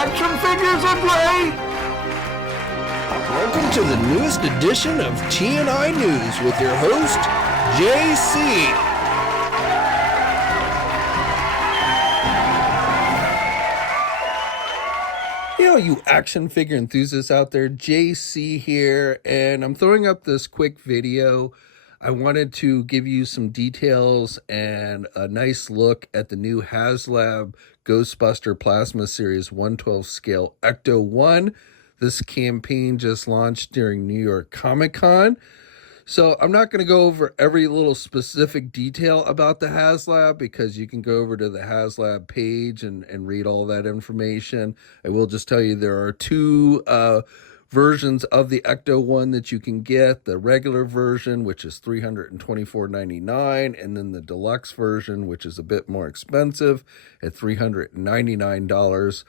Action figures are great! Welcome to the newest edition of TNI News with your host, JC. You action figure enthusiasts out there, JC here, and I'm throwing up this quick video. I wanted to give you some details and a nice look at the new Haslab Ghostbuster Plasma Series 1/12 scale Ecto-1. This campaign just launched during New York Comic Con. So I'm not going to go over every little specific detail about the Haslab because you can go over to the Haslab page and read all that information. I will just tell you there are two versions of the Ecto-1 that you can get. The regular version, which is $324.99, and then the deluxe version, which is a bit more expensive at $399.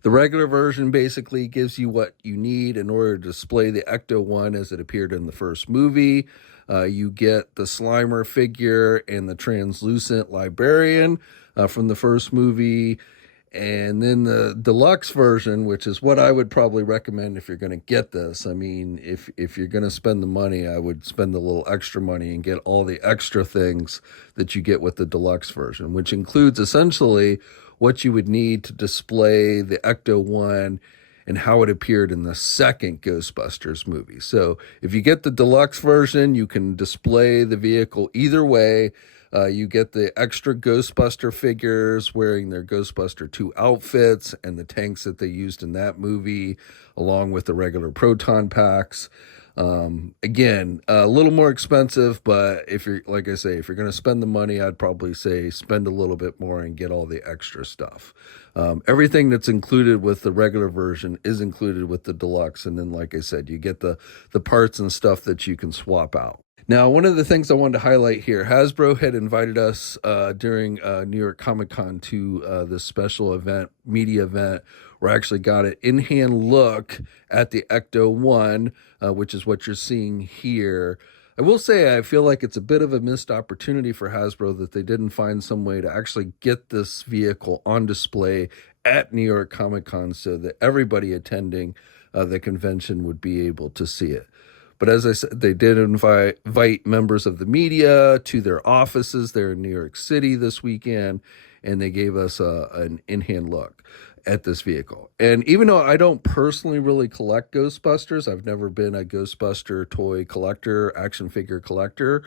The regular version basically gives you what you need in order to display the Ecto-1 as it appeared in the first movie. You get the Slimer figure and the translucent librarian from the first movie. And then the deluxe version, which is what I would probably recommend if you're going to get this. I mean, if you're going to spend the money, I would spend a little extra money and get all the extra things that you get with the deluxe version, which includes essentially what you would need to display the Ecto-1 and how it appeared in the second Ghostbusters movie. So if you get the deluxe version, you can display the vehicle either way. You get the extra Ghostbuster figures wearing their Ghostbuster 2 outfits and the tanks that they used in that movie, along with the regular proton packs. Again, a little more expensive, but if you're, like I say, if you're going to spend the money, I'd probably say spend a little bit more and get all the extra stuff. Everything that's included with the regular version is included with the deluxe. And then, like I said, you get the parts and stuff that you can swap out. Now, one of the things I wanted to highlight here, Hasbro had invited us during New York Comic Con to this special event, media event, where I actually got an in-hand look at the Ecto-1, which is what you're seeing here. I will say I feel like it's a bit of a missed opportunity for Hasbro that they didn't find some way to actually get this vehicle on display at New York Comic Con so that everybody attending the convention would be able to see it. But as I said, they did invite members of the media to their offices there in New York City this weekend, and they gave us an in-hand look at this vehicle. And even though I don't personally really collect Ghostbusters, I've never been a Ghostbuster toy collector, action figure collector,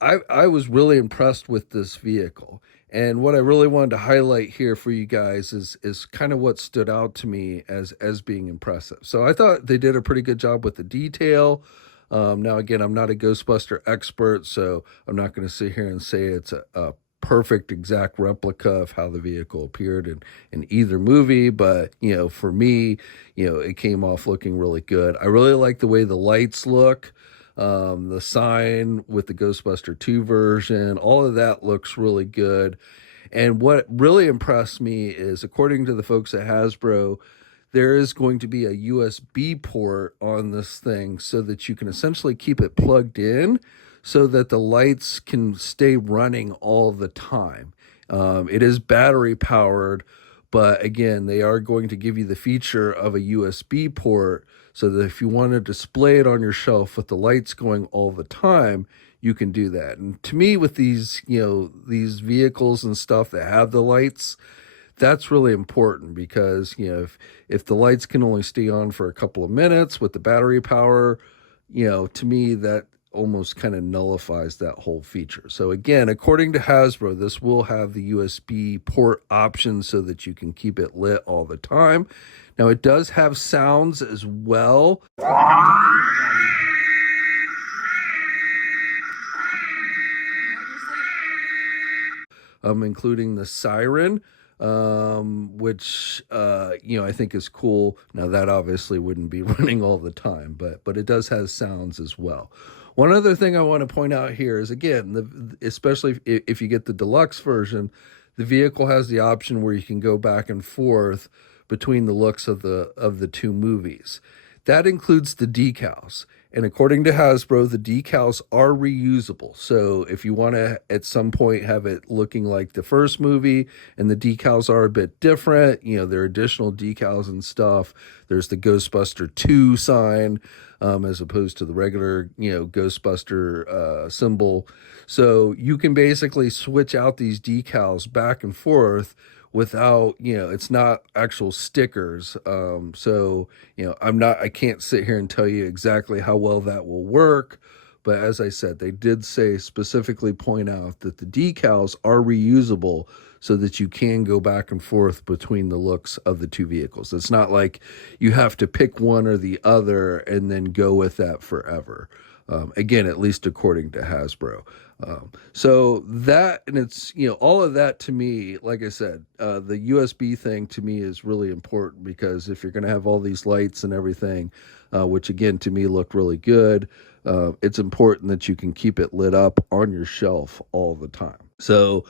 I was really impressed with this vehicle. And what I really wanted to highlight here for you guys is kind of what stood out to me as being impressive. So I thought they did a pretty good job with the detail. Now, again, I'm not a Ghostbuster expert, so I'm not going to sit here and say it's a perfect exact replica of how the vehicle appeared in either movie. But, for me, it came off looking really good. I really like the way the lights look. The sign with the Ghostbuster 2 version, all of that looks really good. And what really impressed me is, according to the folks at Hasbro, there is going to be a USB port on this thing so that you can essentially keep it plugged in so that the lights can stay running all the time. It is battery powered, but again, they are going to give you the feature of a USB port so that if you want to display it on your shelf with the lights going all the time, you can do that. And to me, with these, these vehicles and stuff that have the lights, that's really important because, if the lights can only stay on for a couple of minutes with the battery power, to me, that almost kind of nullifies that whole feature. So again, according to Hasbro, this will have the USB port option so that you can keep it lit all the time. Now, it does have sounds as well. Including the siren, which, I think is cool. Now, that obviously wouldn't be running all the time, but it does have sounds as well. One other thing I want to point out here is, again, especially if you get the deluxe version, the vehicle has the option where you can go back and forth between the looks of the two movies. That includes the decals. And according to Hasbro, the decals are reusable. So if you want to at some point have it looking like the first movie and the decals are a bit different, there are additional decals and stuff. There's the Ghostbuster 2 sign as opposed to the regular, Ghostbuster symbol. So you can basically switch out these decals back and forth without, it's not actual stickers. I can't sit here and tell you exactly how well that will work. But as I said, they did specifically point out that the decals are reusable so that you can go back and forth between the looks of the two vehicles. It's not like you have to pick one or the other and then go with that forever. Again, at least according to Hasbro. So that, and it's, all of that to me, like I said, the USB thing to me is really important because if you're going to have all these lights and everything, which again, to me look really good, it's important that you can keep it lit up on your shelf all the time. So,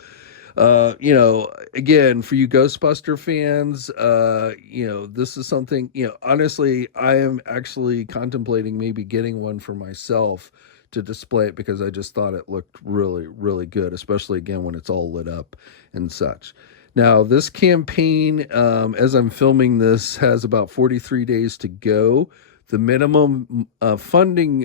again, for you Ghostbuster fans, this is something, honestly, I am actually contemplating maybe getting one for myself to display it because I just thought it looked really, really good, especially again when it's all lit up and such. Now, this campaign, as I'm filming this, has about 43 days to go. The minimum funding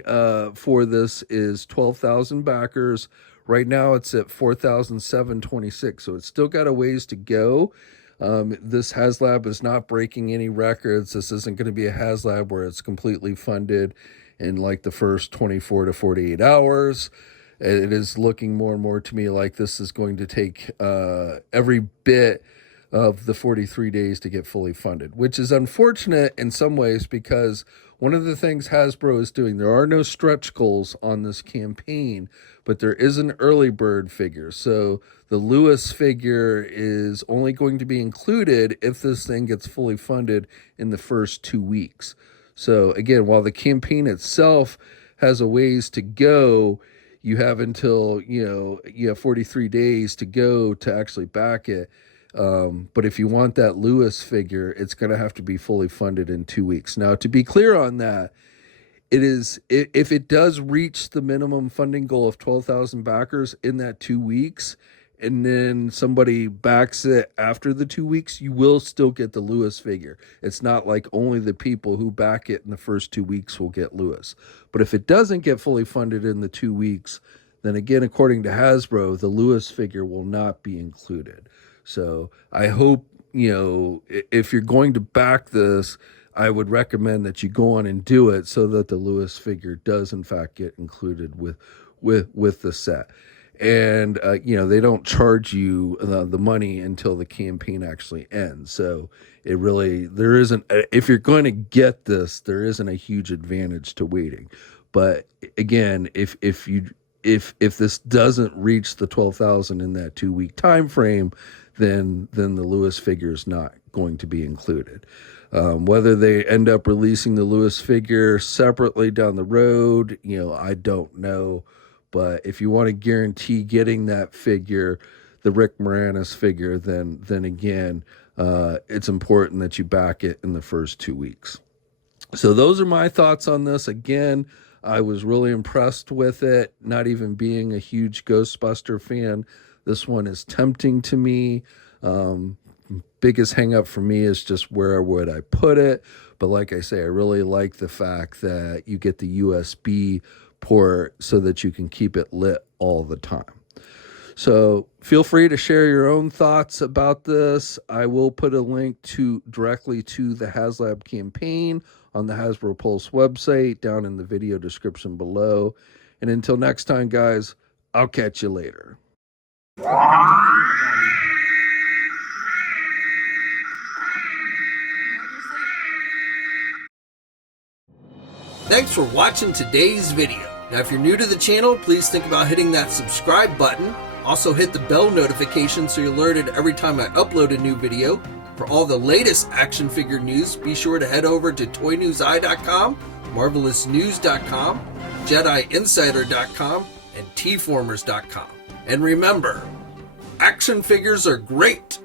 for this is 12,000 backers. Right now, it's at 4,726, so it's still got a ways to go. This Haslab is not breaking any records. This isn't going to be a Haslab where it's completely funded in like the first 24 to 48 hours. It is looking more and more to me like this is going to take every bit of the 43 days to get fully funded, which is unfortunate in some ways because one of the things Hasbro is doing, there are no stretch goals on this campaign, but there is an early bird figure. So the Lewis figure is only going to be included if this thing gets fully funded in the first 2 weeks. So again, while the campaign itself has a ways to go, you have until, you have 43 days to go to actually back it. But if you want that Lewis figure, it's going to have to be fully funded in 2 weeks. Now, to be clear on that, if it does reach the minimum funding goal of 12,000 backers in that 2 weeks, and then somebody backs it after the 2 weeks, you will still get the Lewis figure. It's not like only the people who back it in the first 2 weeks will get Lewis. But if it doesn't get fully funded in the 2 weeks, then again, according to Hasbro, the Lewis figure will not be included. So I hope, if you're going to back this, I would recommend that you go on and do it so that the Lewis figure does in fact get included with the set. And, they don't charge you the money until the campaign actually ends. So there isn't, if you're going to get this, there isn't a huge advantage to waiting. But again, if this doesn't reach the 12,000 in that 2 week time frame, then the Lewis figure is not going to be included. Whether they end up releasing the Lewis figure separately down the road, I don't know. But if you want to guarantee getting that figure, the Rick Moranis figure, then again, it's important that you back it in the first 2 weeks. So those are my thoughts on this. Again, I was really impressed with it, not even being a huge Ghostbuster fan. This one is tempting to me. Biggest hang up for me is just where would I put it. But like I say, I really like the fact that you get the USB port so that you can keep it lit all the time. So feel free to share your own thoughts about this. I will put a link directly to the Haslab campaign on the Hasbro Pulse website down in the video description below. And until next time, guys, I'll catch you later. Thanks for watching today's video. Now, if you're new to the channel, please think about hitting that subscribe button. Also hit the bell notification so you're alerted every time I upload a new video. For all the latest action figure news, be sure to head over to toynewseye.com, marvelousnews.com, JediInsider.com, and tformers.com. And remember, action figures are great,